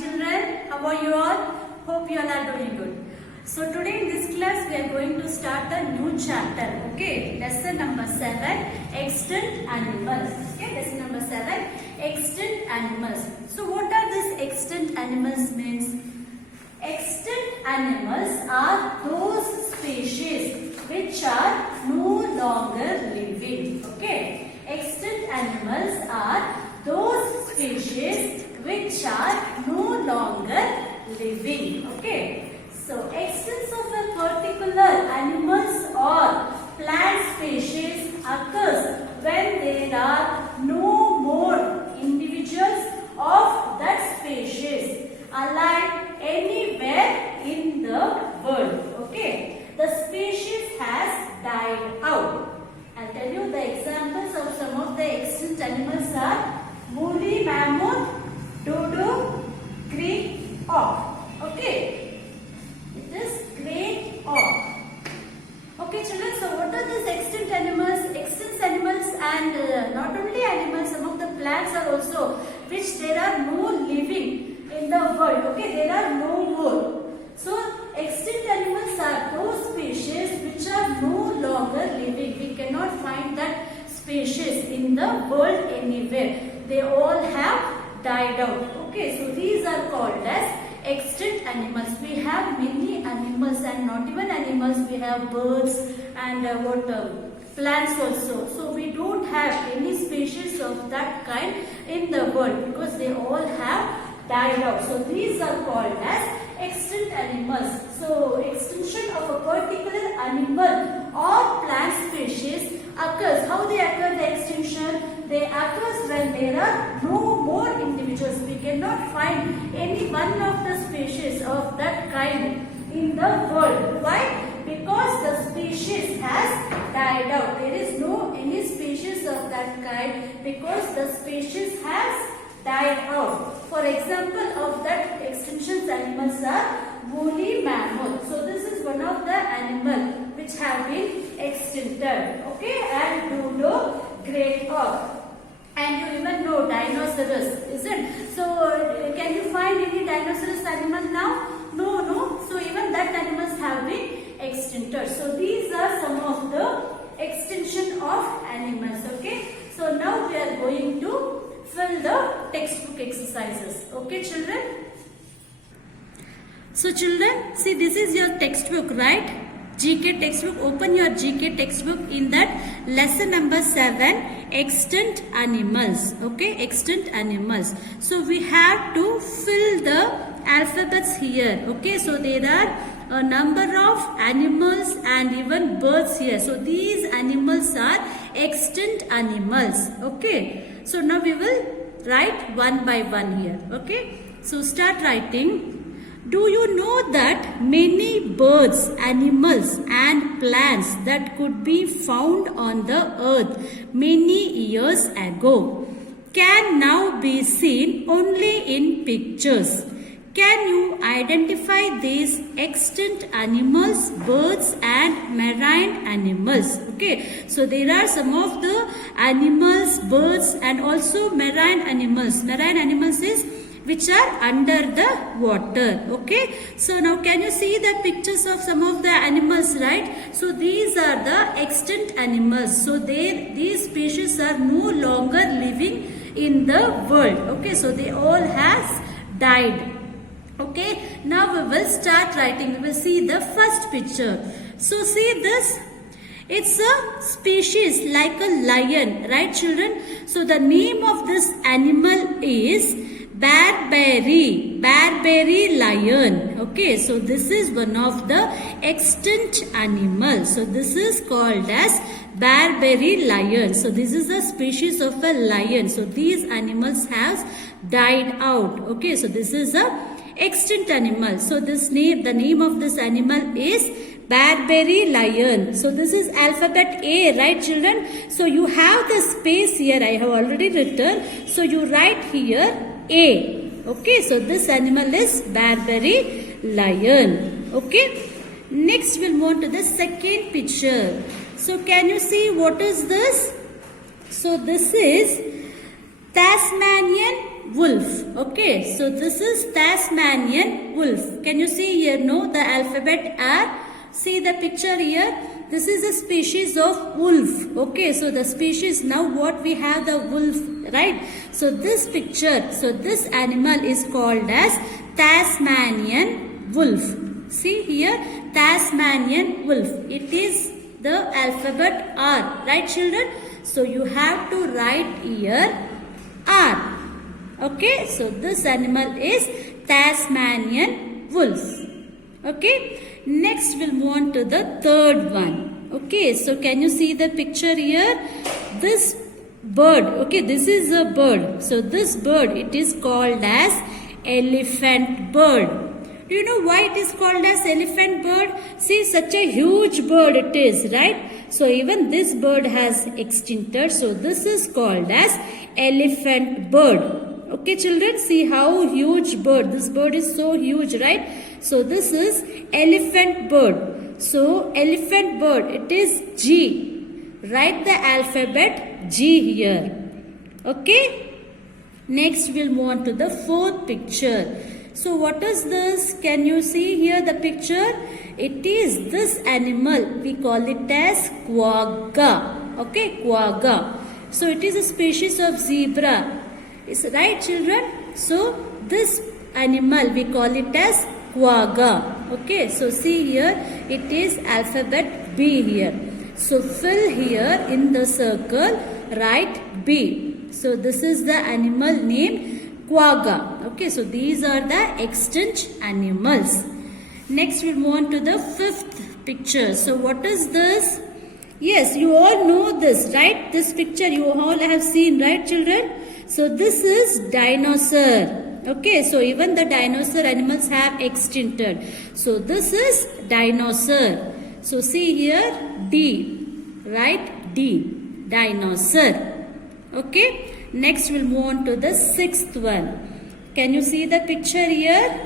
children. How are you all? Hope you all are doing good. So today in this class we are going to start a new chapter. Okay, lesson number 7, extinct animals. Okay, lesson number 7, extinct animals. So what are these extinct animals means? Extinct animals are those species which are no longer living. Okay, extinct animals are those species which are no longer living. Okay, so extinction of a particular animals or plant species occurs when there are no more individuals of that species alive anywhere in the world. Okay, the species has died out. I'll tell you the examples of some of the extinct animals are woolly mammoth, dodo, Greek auk. Okay, it is great auk. Okay, children. So, what are these extinct animals? Extinct animals, and not only animals, some of the plants are also which there are no living in the world. Okay, there are no more. So, extinct animals are those species which are no longer living. We cannot find that species in the world anywhere. They all have died out. Okay, so these are called as extinct animals. We have many animals, and not even animals, we have birds and plants also. So we don't have any species of that kind in the world because they all have died out. So these are called as extinct animals. So extinction of a particular animal or plant species occurs. How they occur, the extinction? They occurs when there are no more individuals. We cannot find any one of the species of that kind in the world. Why? Because the species has died out. There is no any species of that kind because the species has died out. For example of that extinction animals are woolly mammoth. So this is one of the animal which have been extincted. Okay, and dodo, great auk. And you even know dinosaurs, isn't? So can you find any dinosaurs animal now? No. So even that animals have been extincted. So these are some of the extinction of animals. Okay. So now we are going to fill the textbook exercises. Okay, children. So children, see, this is your textbook, right? GK textbook. Open your GK textbook. In that lesson number 7, extinct animals. Okay, extinct animals. So we have to fill the alphabets here. Okay, so there are a number of animals and even birds here. So these animals are extinct animals. Okay, so now we will write one by one here. Okay, so start writing. Do you know that many birds, animals and plants that could be found on the earth many years ago can now be seen only in pictures? Can you identify these extinct animals, birds and marine animals? Okay, so there are some of the animals, birds and also marine animals. Marine animals is which are under the water. Okay, so now can you see the pictures of some of the animals, right? So these are the extinct animals. So these species are no longer living in the world. Okay, so they all has died. Okay, now we will start writing. We will see the first picture. So see this. It's a species like a lion, right children? So the name of this animal is Barbary lion. Okay, so this is one of the extinct animals. So this is called as Barbary lion. So this is the species of a lion. So these animals have died out. Okay, so this is a extinct animal. So this name, the name of this animal is Barbary lion. So this is alphabet A, right children? So you have the space here. I have already written. So you write here A. Okay, so this animal is Barbary lion. Okay, next we'll move on to the second picture. So can you see what is this? So this is Tasmanian wolf. Okay, so this is Tasmanian wolf. Can you see here? No, the alphabet R. See the picture here. This is a species of wolf. Okay, so the species, now what we have, the wolf, right? So this picture, so this animal is called as Tasmanian wolf. See here, Tasmanian wolf. It is the alphabet R, right children? So you have to write here R. Okay, so this animal is Tasmanian wolf. Okay, next we'll move on to the third one. Okay, so can you see the picture here? This bird, okay, this is a bird. So this bird, it is called as elephant bird. Do you know why it is called as elephant bird? See, such a huge bird it is, right? So even this bird has extincted. So this is called as elephant bird. Okay children, see how huge bird. This bird is so huge, right? So this is elephant bird. So elephant bird, it is G. Write the alphabet G here. Okay. Next we'll move on to the fourth picture. So what is this? Can you see here the picture? It is this animal. We call it as quagga. Okay, quagga. So it is a species of zebra. Is right children? So this animal we call it as quagga. Okay, so see here it is alphabet B here. So fill here in the circle, write B. So this is the animal name quagga. Okay, so these are the extinct animals. Next we'll move on to the fifth picture. So what is this? Yes, you all know this, right? This picture you all have seen, right children? So this is dinosaur. Okay, so even the dinosaur animals have extincted. So this is dinosaur. So see here D, right? D, dinosaur. Okay. Next we'll move on to the sixth one. Can you see the picture here?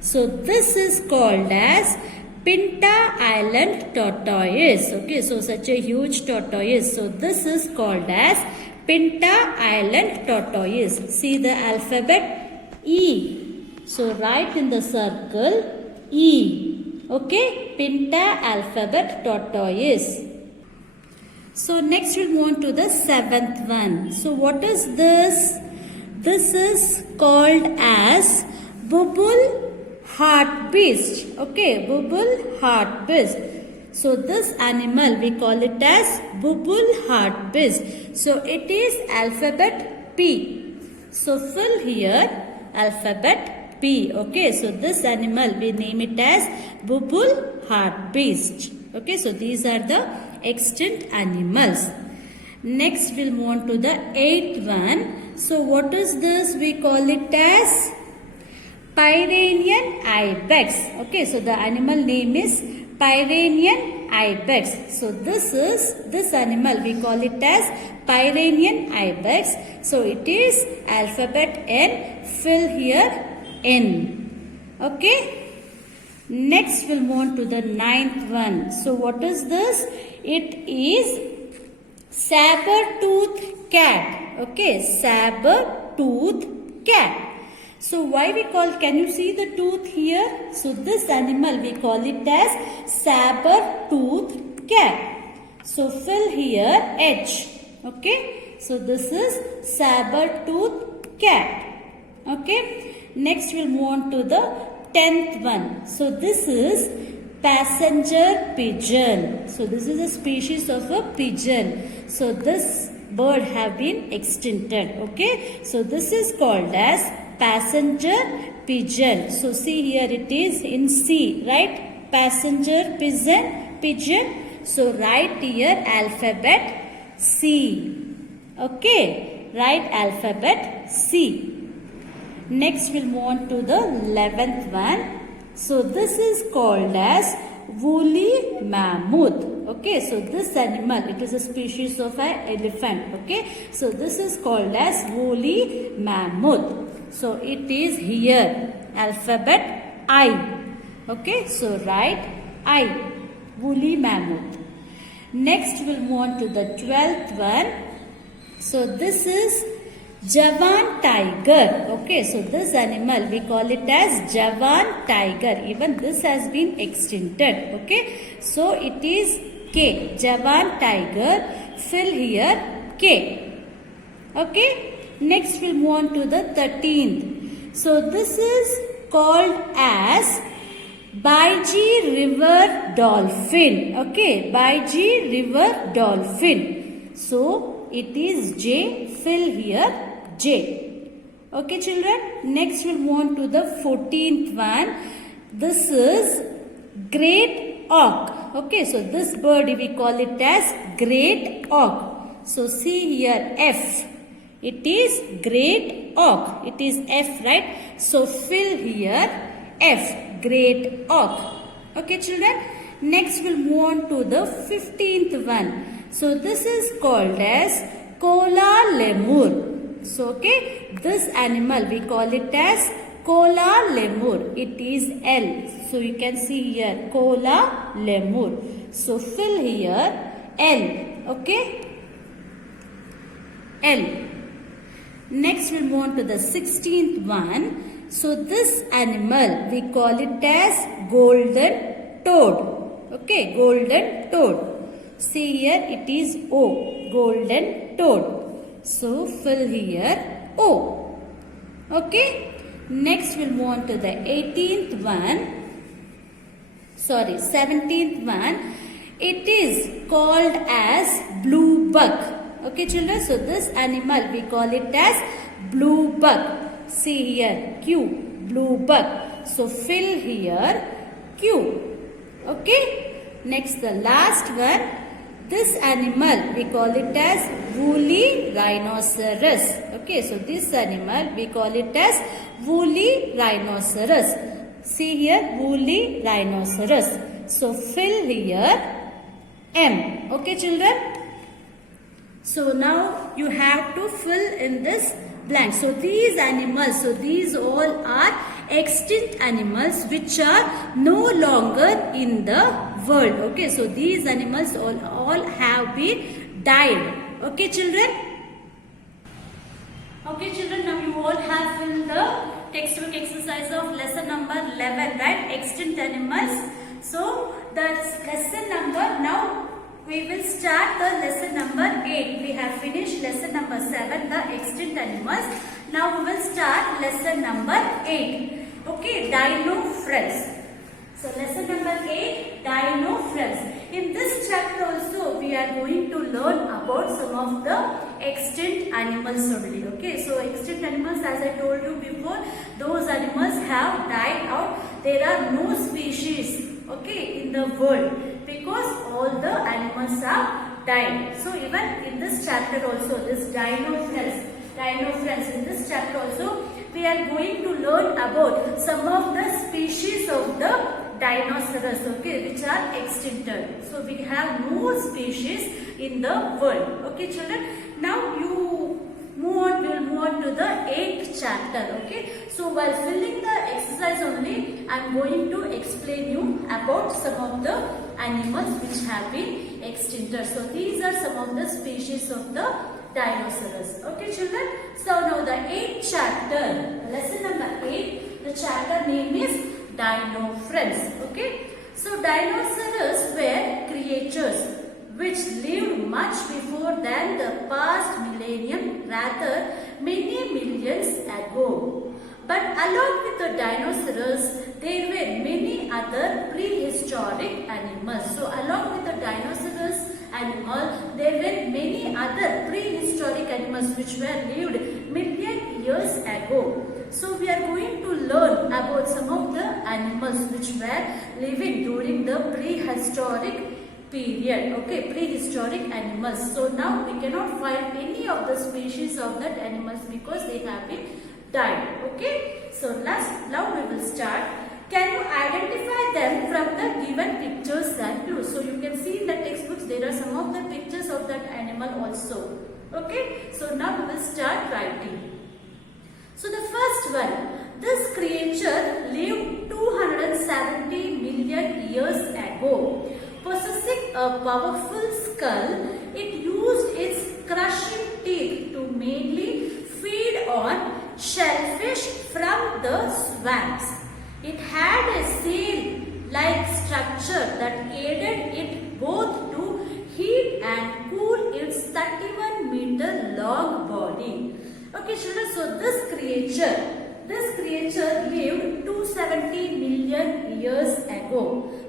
So this is called as Pinta Island tortoise. Okay, so such a huge tortoise. So this is called as Pinta Island tortoise. See the alphabet E. So write in the circle E. Okay, Pinta alphabet tortoise. So next we'll move on to the seventh one. So what is this? This is called as Bubble Hartebeest. Okay, Bubble Hartebeest. So this animal we call it as Bubble Hartebeest. So it is alphabet P. So fill here alphabet P. Okay, so this animal we name it as Bubble Hartebeest. Okay, so these are the extinct animals. Next we'll move on to the eighth one. So what is this? We call it as Pyrenean ibex. Okay, so the animal name is Pyrenean ibex. So this animal we call it as Pyrenean ibex. So it is alphabet N. Fill here N. Okay. Next we'll move on to the ninth one. So what is this? It is saber-tooth cat. Okay, saber-tooth cat. So why we call, can you see the tooth here? So this animal we call it as saber-tooth cat. So fill here H. Okay, so this is saber-tooth cat. Okay, next we'll move on to the 10th one. So this is passenger pigeon. So this is a species of a pigeon. So this bird have been extincted. Okay. So this is called as passenger pigeon. So see here it is in C, right? Passenger pigeon. So write here alphabet C. Okay. Write alphabet C. Next we'll move on to the 11th one. So this is called as woolly mammoth. Okay, so this animal, it is a species of an elephant. Okay, so this is called as woolly mammoth. So it is here alphabet I. Okay, so write I, woolly mammoth. Next we'll move on to the 12th one. So this is Javan tiger. Okay, so this animal we call it as Javan tiger. Even this has been extincted. Okay, so it is K. Javan tiger. Fill here K. Okay, next we'll move on to the 13th. So this is called as Baiji River Dolphin. Okay, Baiji River Dolphin. So it is J. Fill here J. Okay, children. Next we'll move on to the 14th one. This is Great Auk. Okay, so this bird we call it as Great Auk. So see here F. It is Great Auk. It is F, right? So fill here F. Great Auk. Okay, children. Next we'll move on to the 15th one. So this is called as Kola lemur. So okay, this animal we call it as Kola lemur. It is L. So you can see here Kola lemur. So fill here L. Okay, L. Next we'll move on to the 16th one. So this animal we call it as golden toad. Okay, golden toad. See here it is O. Golden toad. So fill here O. Okay. Next we'll move on to the 17th one. It is called as blue buck. Okay, children. So this animal we call it as blue buck. See here Q. Blue buck. So fill here Q. Okay. Next the last one. This animal we call it as woolly rhinoceros. Okay, so this animal we call it as woolly rhinoceros. See here woolly rhinoceros. So fill here M. Okay, children. So now you have to fill in this blank. So these animals, so these all are extinct animals which are no longer in the world. Okay, so these animals all have been died. Okay, children. Okay, children, now you all have filled the textbook exercise of lesson number 11, right? Extinct animals. So that's lesson number. Now we will start the lesson number 8. We have finished lesson number 7, the extinct animals. Now we will start lesson number 8. Okay, Dino Friends. So lesson number 8, Dino Friends. In this chapter also we are going to learn about some of the extinct animals only. Okay, so extinct animals, as I told you before, those animals have died out. There are no species, okay, in the world because all the animals have died. So even in this chapter also, this Dino Friends, in this chapter also we are going to learn about some of the species of the dinosaurs, okay, which are extincted. So we have no species in the world. Okay, children. Now you move on. We will move on to the 8th chapter. Okay. So while filling the exercise only, I am going to explain you about some of the animals which have been extincted. So these are some of the species of the dinosaurs. Okay, children. So now the 8th chapter, lesson number 8. The chapter name is Dino Friends. Okay, so dinosaurs were creatures which lived much before than the past millennium, rather many millions ago. But along with the dinosaurs, there were many other prehistoric animals. So along with the dinosaurs animal, there were many other prehistoric animals which were lived million years ago. So we are going to learn about some of the animals which were living during the prehistoric period. Okay, prehistoric animals. So now we cannot find any of the species of that animals because they have been died. Okay, so now we will start. Can you identify them from the given pictures and clues? So you can see in the textbooks there are some of the pictures of that animal also. Okay, so now we will start writing. So the first one, this creature lived 270 million years ago. Possessing a powerful skull, it used its crushing teeth to mainly feed the swamps. It had a sail-like structure that aided it both to heat and cool its 31-meter long body. Okay children, so this creature lived 270 million years ago.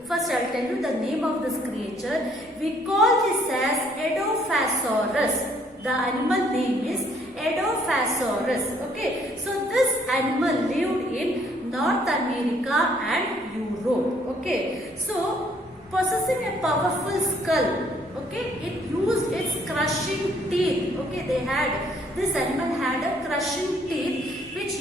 First I will tell you the name of this creature. We call this as Edaphosaurus. The animal name is Edaphosaurus. Okay, so this animal lived in North America and Europe. Okay, so possessing a powerful skull. Okay, it used its crushing teeth. Okay, this animal had a crushing teeth which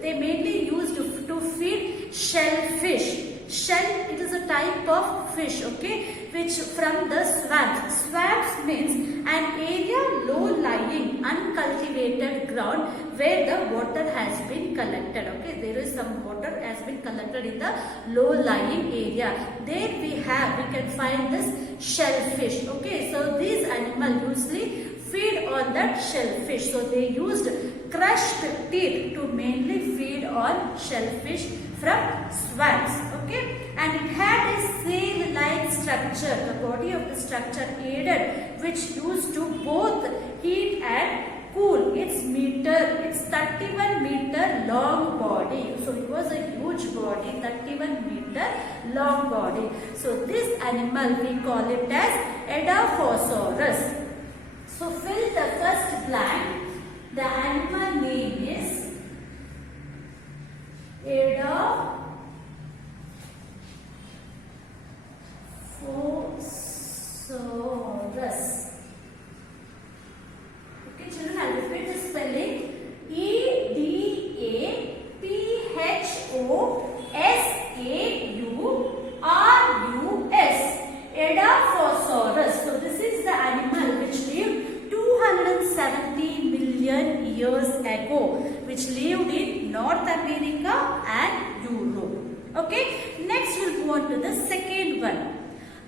they mainly used to feed shellfish. Shell, it is a type of fish, okay, which from the swamps. Swamps means an area low-lying, uncultivated ground where the water has been collected. Okay, there is some water has been collected in the low-lying area. There we can find this shellfish. Okay, so these animals usually feed on that shellfish. So they used crushed teeth to mainly feed on shellfish from swamps. Okay, and it had a sail-like structure. The body of the structure aided, which used to both heat and cool its 31-meter long body. So it was a huge body, 31-meter long body. So this animal we call it as Edaphosaurus. So fill the first blank. The animal name is Edaphosaurus. Okay children, I will repeat the spelling. Edaphosaurus. Edaphosaurus. So this is the animal which lived 270 million years ago, which lived in North America and Europe. Okay, next we'll go on to the second one.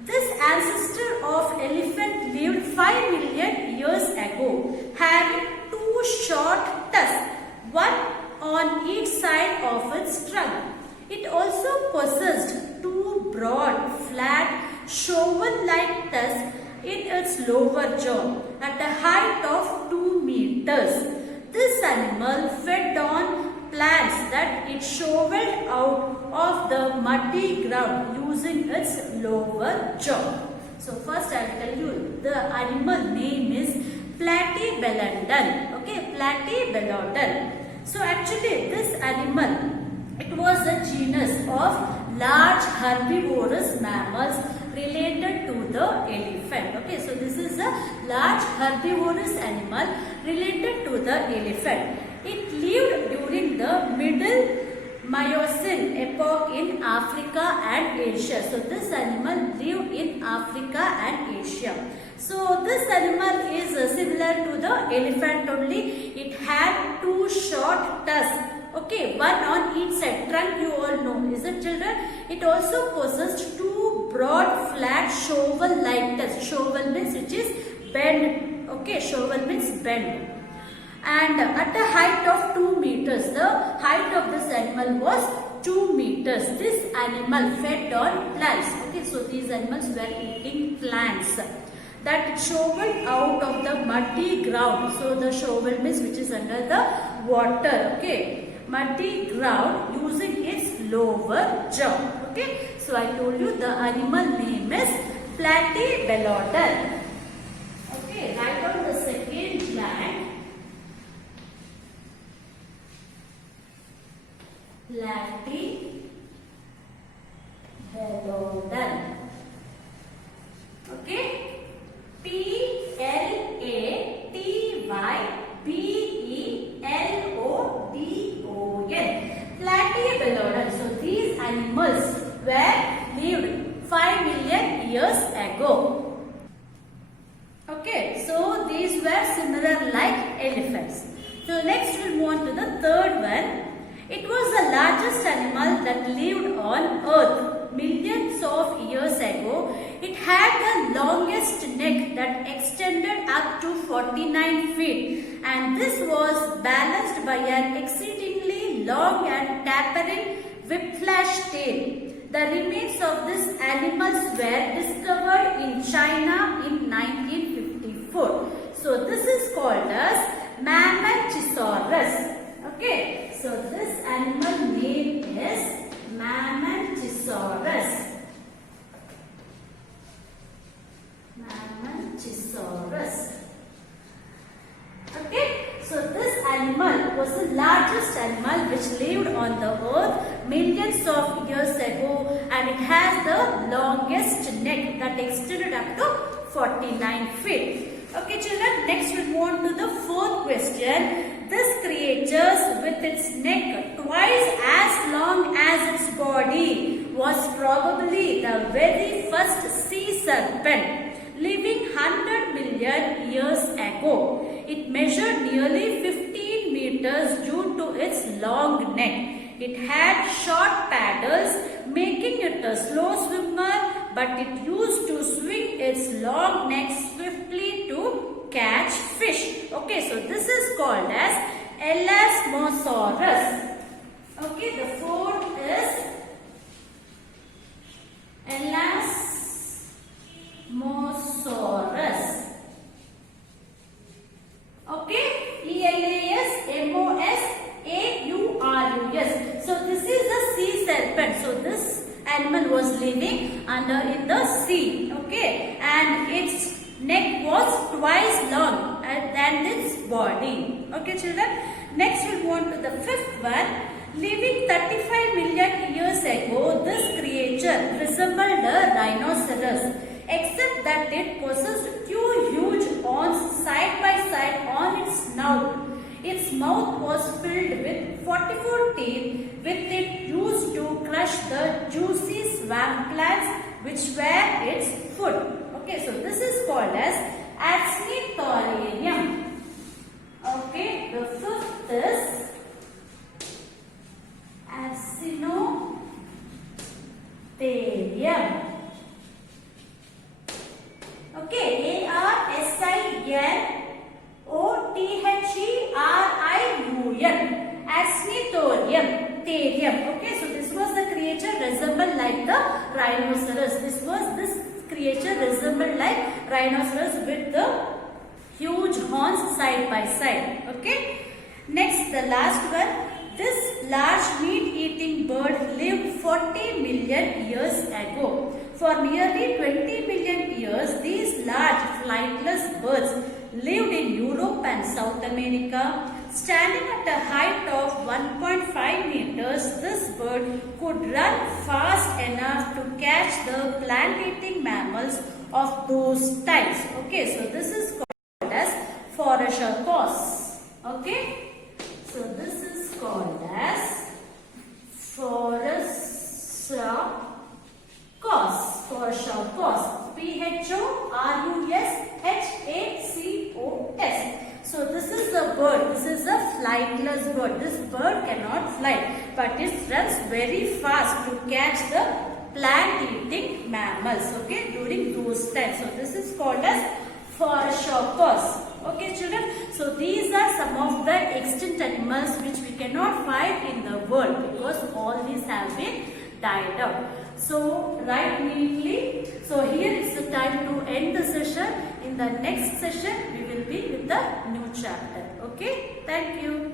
This ancestor of elephant lived 5 million years ago, having two short tusks, one on each side of its trunk. It also possessed two broad, flat, shovel-like tusks in its lower jaw at a height of 2 meters. This animal fed on plants that it shoveled out of the muddy ground using its lower jaw. So first I will tell you the animal name is Platybelodon. Okay, Platybelodon. So actually this animal, it was a genus of large herbivorous mammals related to the elephant. Okay, so this is a large herbivorous animal related to the elephant. It lived during the Middle Miocene epoch in Africa and Asia. So this animal lived in Africa and Asia. So this animal is similar to the elephant only. It had two short tusks. Okay, one on each side. Trunk you all know, is it children? It also possessed two broad flat shovel-like tusks. Shovel means which is bend. Okay, shovel means bend. And at a height of 2 meters, the height of this animal was 2 meters. This animal fed on plants. Okay, so these animals were eating plants that it shoveled out of the muddy ground. So the shovel means which is under the water. Okay, muddy ground using its lower jaw. Okay, so I told you the animal name is Platybelodon. Okay, write down the second blank. Platybelodon. Okay, Platybelodon. Platybelodon. So these animals were lived 5 million years ago. Okay, so these were similar like elephants. So next we'll move on to the third one. It was the largest animal that lived on earth millions of years ago. It had the longest neck that extended up to 49 feet, and this was balanced by an exceedingly long and tapering whiplash tail. The remains of these animals were discovered in China in 1954. So this is called as Mamenchisaurus. Okay, so this animal name is Mamenchisaurus. Mamenchisaurus. Okay, so this animal was the largest animal which lived on the earth millions of years ago, and it has the longest neck that extended up to 49 feet. Okay children, next we'll move on to the fourth question. This creature with its neck twice as long as its body was probably the very first sea serpent living 100 million years ago. It measured nearly 15 meters due to its long neck. It had short paddles, making it a slow swimmer, but it used to swing its long neck swiftly to catch fish. Okay, so this is called as Elasmosaurus. Okay, the fourth is Elasmosaurus. Okay, Elasmosaurus. So this is a sea serpent. So this animal was living in the sea. Okay, and its neck was twice long than its body. Okay, children. Next, we'll move on to the fifth one. Living 35 million years ago, this creature resembled a rhinoceros, except that it possessed two huge horns side by side on its snout. Its mouth was filled with 44 teeth, with it used to crush the juicy swamp plants which were its food. Okay, so this is called as Achnithorium. Okay, the fifth is Acinotherium. Okay, Arsinotherium. Achnithorium. Okay, so this was the creature resembled like the rhinoceros. This creature resembled like rhinoceros with the huge horns side by side. Okay. Next, the last one. This large meat-eating bird lived 40 million years ago. For nearly 20 million years, these large flightless birds lived in Europe and South America. Standing at a height of 1.5 meters, this bird could run fast enough to catch the plant-eating mammals of those times. Okay, so this is called as Phoresaurus. Okay, so this is called as Phoresaurus. Phorushaccos. So this is the bird. This is a flightless bird. This bird cannot fly, but it runs very fast to catch the plant-eating mammals. Okay, during those times. So this is called as Phoresaurus. Okay, children. So these are some of the extinct animals which we cannot find in the world because all these have been died out. So write neatly. So here is the time to end the session. In the next session, we will be with the new chapter. Okay, thank you.